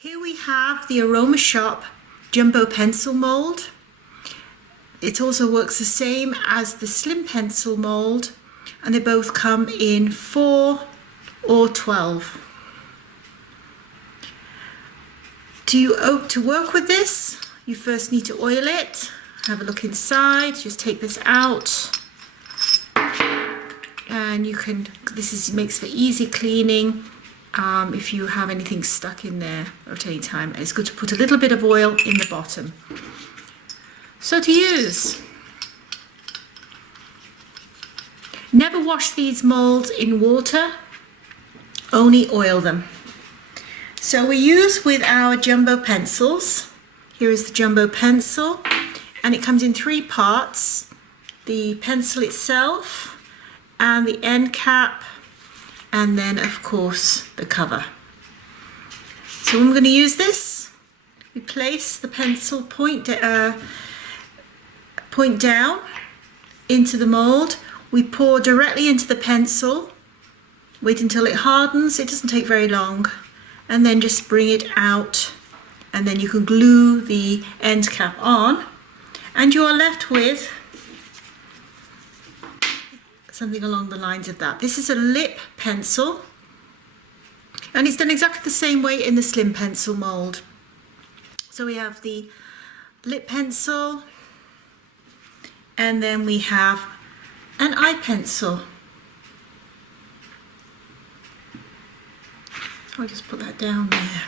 Here we have the Aroma Shop Jumbo Pencil Mould. It also works the same as the Slim Pencil Mould, and they both come in 4 or 12. To work with this, you first need to oil it. Have a look inside. Just take this out, and makes for easy cleaning. If you have anything stuck in there at any time, it's good to put a little bit of oil in the bottom. So to use, never wash these molds in water, only oil them. So we use with our jumbo pencils. Here is the jumbo pencil, and it comes in 3 parts: the pencil itself and the end cap, and then of course the cover. So when we're going to use this, we place the pencil point down into the mold. We pour directly into the pencil, wait until it hardens, it doesn't take very long, and then just bring it out, and then you can glue the end cap on, and you are left with something along the lines of that. This is a lip pencil, and it's done exactly the same way in the Slim Pencil Mould. So we have the lip pencil, and then we have an eye pencil. I'll just put that down there.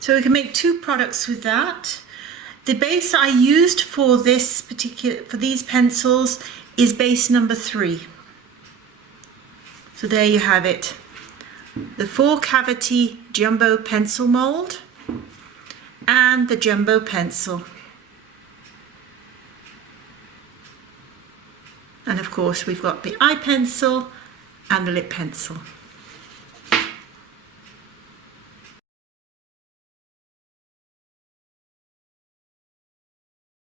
So we can make 2 products with that. The base I used for these pencils is base number 3. So there you have it. The 4-cavity Jumbo Pencil Mould and the Jumbo Pencil. And of course we've got the eye pencil and the lip pencil.